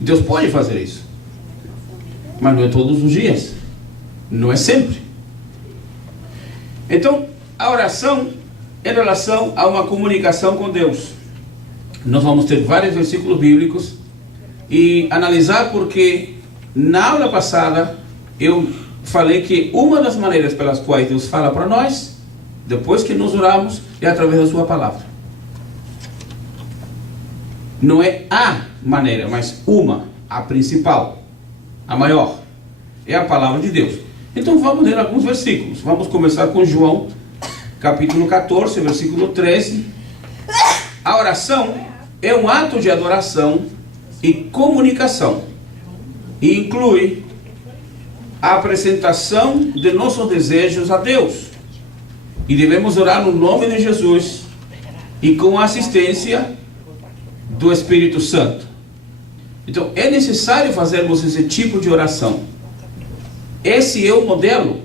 Deus pode fazer isso, mas não é todos os dias, não é sempre. Então, a oração em relação a uma comunicação com Deus, nós vamos ter vários versículos bíblicos e analisar, porque na aula passada eu falei que uma das maneiras pelas quais Deus fala para nós, depois que nos oramos, é através da sua palavra. Não é a maneira, mas uma, a principal, a maior, é a palavra de Deus. Então vamos ler alguns versículos. Vamos começar com João, capítulo 14, versículo 13. A oração é um ato de adoração e comunicação, e inclui a apresentação de nossos desejos a Deus. E devemos orar no nome de Jesus e com a assistência do Espírito Santo. Então é necessário fazermos esse tipo de oração. Esse é o modelo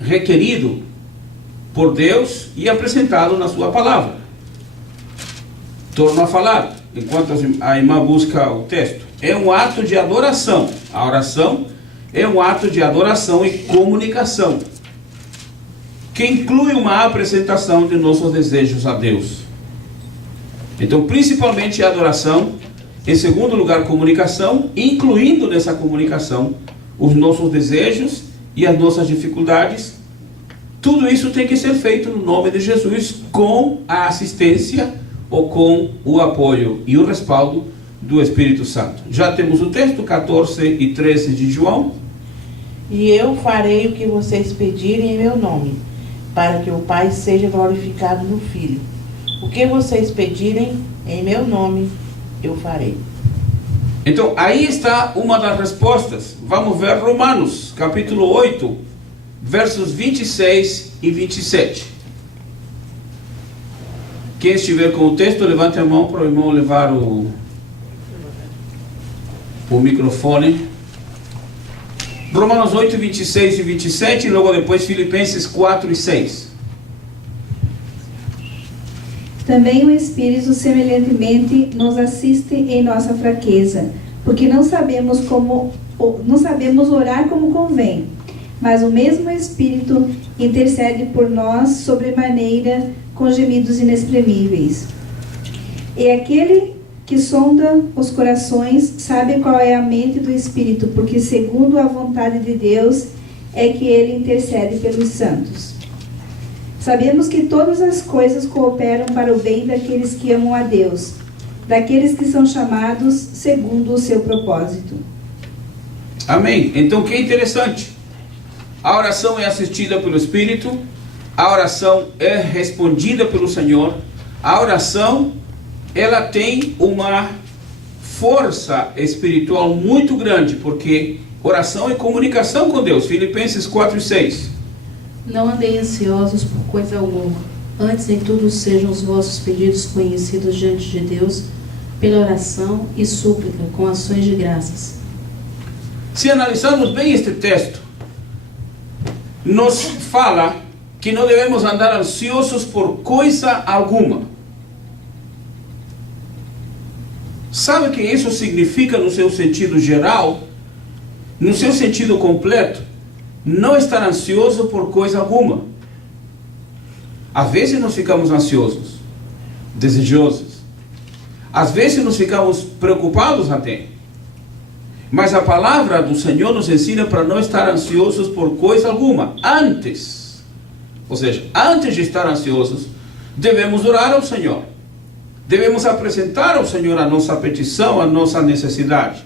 requerido por Deus e apresentado na sua palavra. Torno a falar, enquanto a irmã busca o texto. É um ato de adoração. A oração é um ato de adoração e comunicação, que inclui uma apresentação de nossos desejos a Deus. Então, principalmente a adoração. Em segundo lugar, comunicação, incluindo nessa comunicação os nossos desejos e as nossas dificuldades. Tudo isso tem que ser feito no nome de Jesus, com a assistência ou com o apoio e o respaldo do Espírito Santo. Já temos o texto 14 e 13 de João. E eu farei o que vocês pedirem em meu nome, para que o Pai seja glorificado no Filho. O que vocês pedirem em meu nome, eu farei. Então, aí está uma das respostas. Vamos ver Romanos, capítulo 8, versos 26 e 27. Quem estiver com o texto, levante a mão para o irmão levar o microfone. Romanos 8, 26 e 27, e logo depois Filipenses 4 e 6. Também o Espírito semelhantemente nos assiste em nossa fraqueza, porque não sabemos orar como convém, mas o mesmo Espírito intercede por nós sobremaneira com gemidos inexprimíveis. E aquele que sonda os corações sabe qual é a mente do Espírito, porque segundo a vontade de Deus é que ele intercede pelos santos. Sabemos que todas as coisas cooperam para o bem daqueles que amam a Deus, daqueles que são chamados segundo o seu propósito. Amém. Então, que interessante. A oração é assistida pelo Espírito, a oração é respondida pelo Senhor, a oração, ela tem uma força espiritual muito grande, porque oração é comunicação com Deus. Filipenses 4 e 6. Não andei ansiosos por coisa alguma, antes em tudo sejam os vossos pedidos conhecidos diante de Deus, pela oração e súplica, com ações de graças. Se analisarmos bem este texto, nos fala que não devemos andar ansiosos por coisa alguma. Sabe o que isso significa no seu sentido geral? No seu sentido completo? Não estar ansioso por coisa alguma. Às vezes nós ficamos ansiosos, desejosos. Às vezes nós ficamos preocupados até. Mas a palavra do Senhor nos ensina para não estar ansiosos por coisa alguma. Antes, ou seja, antes de estar ansiosos, devemos orar ao Senhor. Devemos apresentar ao Senhor a nossa petição, a nossa necessidade.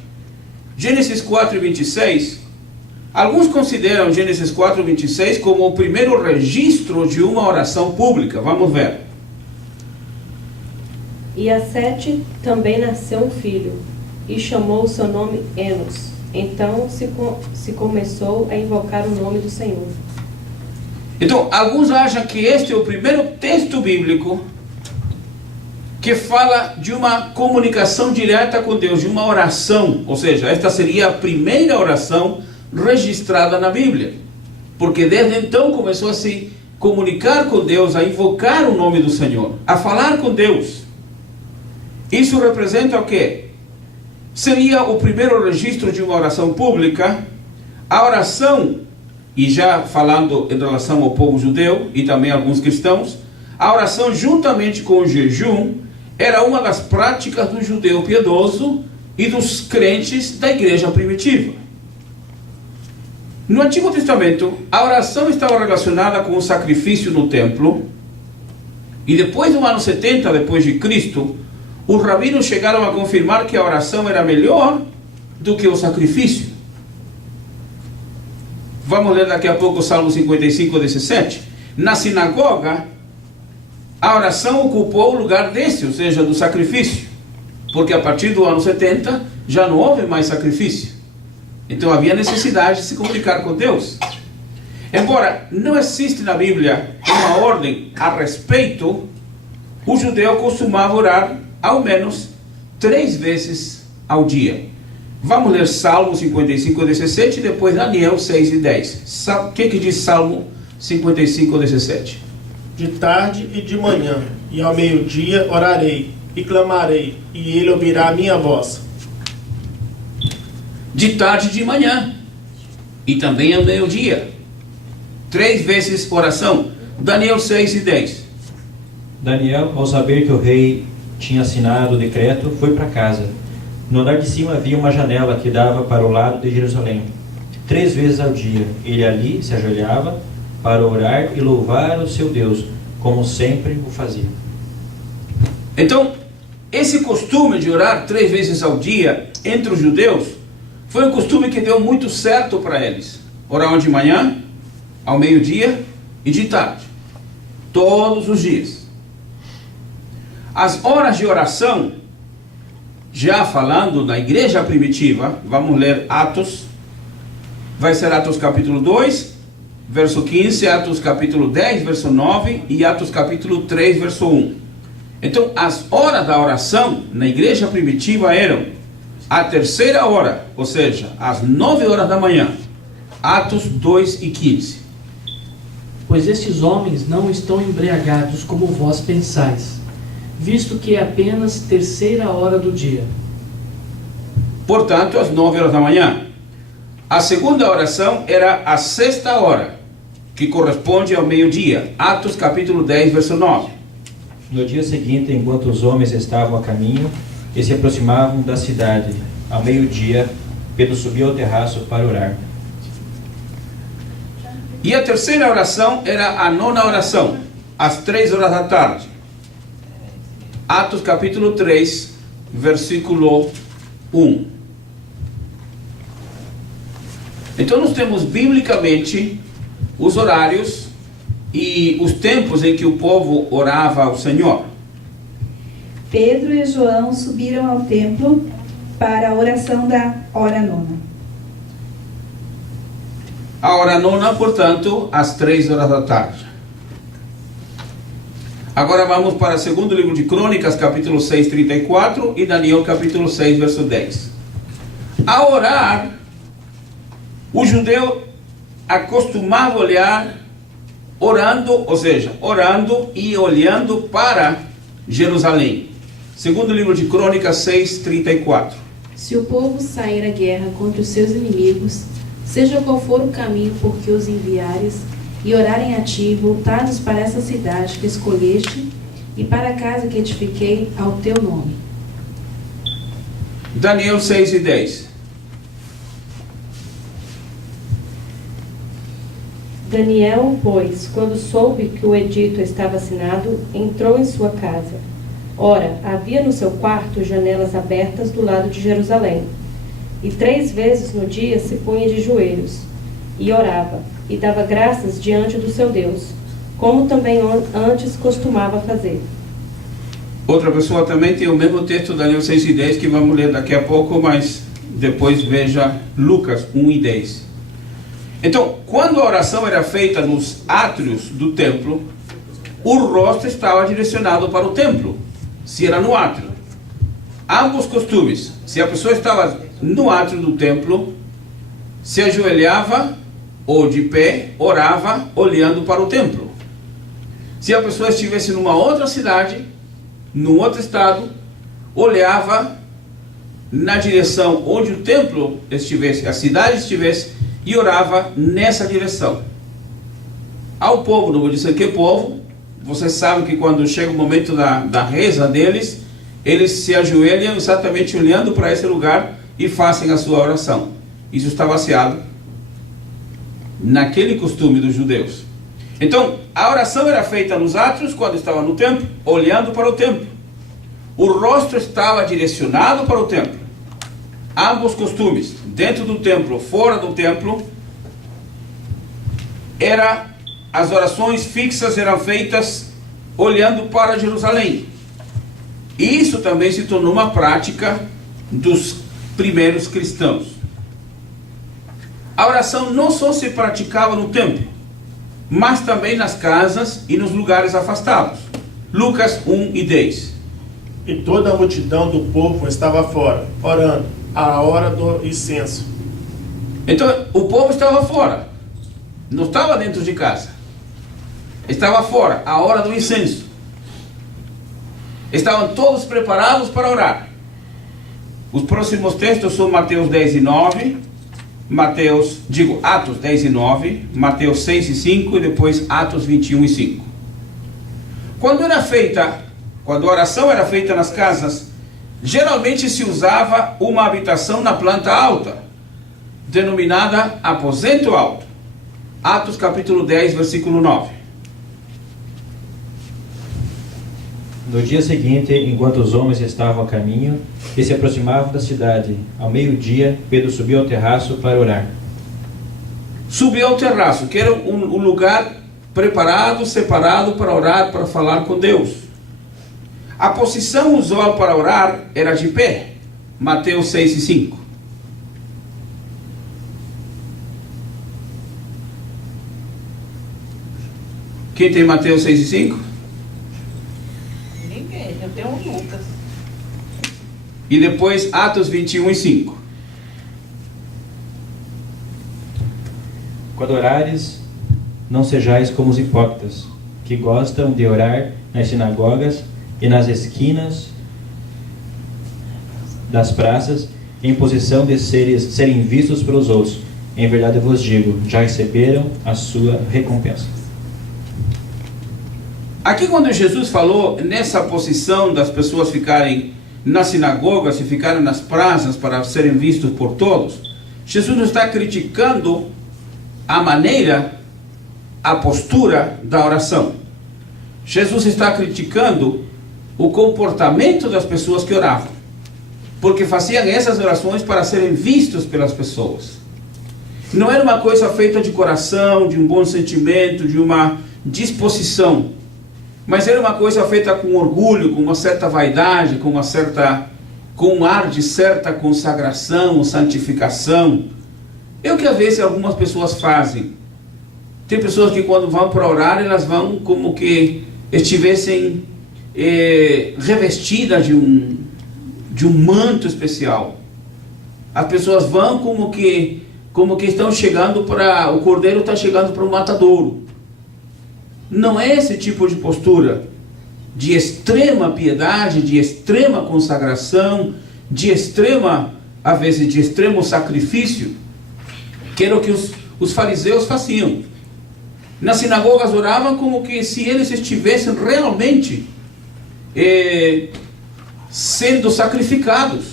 Gênesis 4 e 26. Alguns consideram Gênesis 4 e 26 como o primeiro registro de uma oração pública. Vamos ver. E a Sete também nasceu um filho, e chamou o seu nome Enos. Então se começou a invocar o nome do Senhor. Então, alguns acham que este é o primeiro texto bíblico que fala de uma comunicação direta com Deus, de uma oração. Ou seja, esta seria a primeira oração registrada na Bíblia. Porque desde então começou a se comunicar com Deus, a invocar o nome do Senhor, a falar com Deus. Isso representa o quê? seria o primeiro registro de uma oração pública. A oração, e já falando em relação ao povo judeu e também alguns cristãos, a oração juntamente com o jejum era uma das práticas do judeu piedoso e dos crentes da igreja primitiva. No Antigo Testamento, a oração estava relacionada com o sacrifício no templo, e depois do ano 70 depois de Cristo, os rabinos chegaram a confirmar que a oração era melhor do que o sacrifício. Vamos ler daqui a pouco o Salmo 55, 17. Na sinagoga, a oração ocupou o lugar desse, ou seja, do sacrifício, porque a partir do ano 70 já não houve mais sacrifício. Então havia necessidade de se comunicar com Deus. Embora não existe na Bíblia uma ordem a respeito, o judeu costumava orar ao menos 3 vezes ao dia. Vamos ler Salmo 55, 17 e depois Daniel 6 e 10. O que diz Salmo 55, 17? De tarde e de manhã, e ao meio-dia orarei, e clamarei, e ele ouvirá a minha voz. De tarde e de manhã, e também ao meio-dia. 3 vezes oração. Daniel 6 e 10. Daniel, ao saber que o rei tinha assinado o decreto, foi para casa. No andar de cima havia uma janela que dava para o lado de Jerusalém. 3 vezes ao dia, ele ali se ajoelhava para orar e louvar o seu Deus, como sempre o fazia. Então, esse costume de orar 3 vezes ao dia entre os judeus foi um costume que deu muito certo para eles. Oravam de manhã, ao meio-dia e de tarde, todos os dias. As horas de oração, já falando da igreja primitiva, vamos ler Atos, vai ser Atos capítulo 2, verso 15, Atos capítulo 10, verso 9 e Atos capítulo 3, verso 1. Então, as horas da oração na igreja primitiva eram a 3ª hora, ou seja, às 9 horas da manhã, Atos 2 e 15. Pois estes homens não estão embriagados como vós pensais, visto que é apenas 3ª hora do dia. Portanto, às 9 horas da manhã. A segunda oração era a 6ª hora, que corresponde ao meio-dia. Atos capítulo 10, verso 9. No dia seguinte, enquanto os homens estavam a caminho e se aproximavam da cidade, ao meio-dia, Pedro subiu ao terraço para orar. E a terceira oração era a 9ª oração, às 3 horas da tarde. Atos capítulo 3, versículo 1. Então nós temos biblicamente os horários e os tempos em que o povo orava ao Senhor. Pedro e João subiram ao templo para a oração da hora 9. A hora 9, portanto, às 3 horas da tarde. Agora vamos para o segundo livro de Crônicas, capítulo 6, 34 e Daniel, capítulo 6, verso 10. A orar, o judeu acostumava olhar, orando, ou seja, orando e olhando para Jerusalém. Segundo livro de Crônicas 6, 34. Se o povo sair à guerra contra os seus inimigos, seja qual for o caminho por que os enviares, e orarem a ti, voltados para essa cidade que escolheste, e para a casa que edifiquei ao teu nome. Daniel 6 e 10. Daniel, pois, quando soube que o edito estava assinado, entrou em sua casa. Ora, havia no seu quarto janelas abertas do lado de Jerusalém. E 3 vezes no dia se punha de joelhos, e orava, e dava graças diante do seu Deus, como também antes costumava fazer. Outra pessoa também tem o mesmo texto, Daniel 6 e 10, que vamos ler daqui a pouco, mas depois veja Lucas 1 e 10. Então, quando a oração era feita nos átrios do templo, o rosto estava direcionado para o templo, se era no átrio. Ambos costumes, se a pessoa estava no átrio do templo, se ajoelhava ou de pé, orava olhando para o templo. Se a pessoa estivesse numa outra cidade, num outro estado, olhava na direção onde o templo estivesse, a cidade estivesse, e orava nessa direção. Ao povo, não vou dizer que povo, vocês sabem que quando chega o momento da reza deles, eles se ajoelham exatamente olhando para esse lugar e fazem a sua oração. Isso está baseado naquele costume dos judeus. Então, a oração era feita nos átrios, quando estava no templo, olhando para o templo. O rosto estava direcionado para o templo. Ambos costumes, dentro do templo, fora do templo, as orações fixas eram feitas olhando para Jerusalém. E isso também se tornou uma prática dos primeiros cristãos. A oração não só se praticava no templo, mas também nas casas e nos lugares afastados. Lucas 1:10. E toda a multidão do povo estava fora, orando, à hora do incenso. Então, o povo estava fora, não estava dentro de casa, estava fora, à hora do incenso. Estavam todos preparados para orar. Os próximos textos são Mateus 10:9, Atos 10:9, Mateus 6:5 e depois Atos 21:5. Quando a oração era feita nas casas, geralmente se usava uma habitação na planta alta, denominada aposento alto. Atos capítulo 10, versículo 9. No dia seguinte, enquanto os homens estavam a caminho e se aproximavam da cidade, ao meio-dia, Pedro subiu ao terraço para orar. Subiu ao terraço, que era um lugar preparado, separado para orar, para falar com Deus. A posição usual para orar era de pé. Mateus 6:5. Quem tem Mateus 6:5? Ninguém, eu tenho um Lucas. E depois Atos 21:5. Quando orares, não sejais como os hipócritas, que gostam de orar nas sinagogas e nas esquinas das praças, em posição de serem vistos pelos outros. Em verdade eu vos digo, já receberam a sua recompensa. Aqui quando Jesus falou nessa posição das pessoas ficarem nas sinagogas e ficarem nas praças para serem vistos por todos, Jesus não está criticando a maneira, a postura da oração. Jesus está criticando o comportamento das pessoas que oravam, porque faziam essas orações para serem vistos pelas pessoas. Não era uma coisa feita de coração, de um bom sentimento, de uma disposição, mas era uma coisa feita com orgulho, com uma certa vaidade, com um ar de certa consagração, santificação. É o que às vezes algumas pessoas fazem. Tem pessoas que quando vão para orar, elas vão como que estivessem revestidas de um manto especial. As pessoas vão como que estão chegando para... O cordeiro está chegando para o matadouro. Não é esse tipo de postura de extrema piedade, de extrema consagração, às vezes de extremo sacrifício, que era o que os fariseus faziam. Nas sinagogas oravam como que se eles estivessem realmente sendo sacrificados,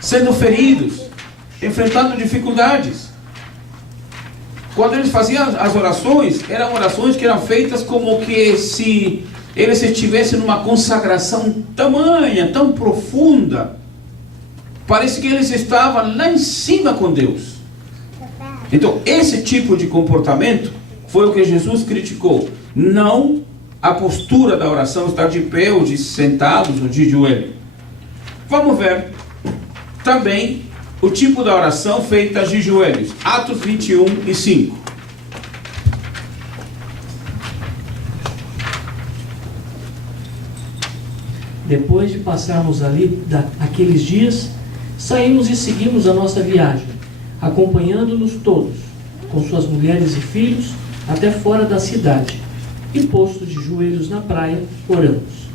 sendo feridos, enfrentando dificuldades. Quando eles faziam as orações, eram orações que eram feitas como que se eles estivessem numa consagração tamanha, tão profunda. Parece que eles estavam lá em cima com Deus. Então, esse tipo de comportamento foi o que Jesus criticou. Não a postura da oração, estar de pé, ou de sentados, ou de joelho. Vamos ver também o tipo da oração feita de joelhos. Atos 21:5. Depois de passarmos ali aqueles dias, saímos e seguimos a nossa viagem, acompanhando-nos todos, com suas mulheres e filhos, até fora da cidade. E postos de joelhos na praia, oramos.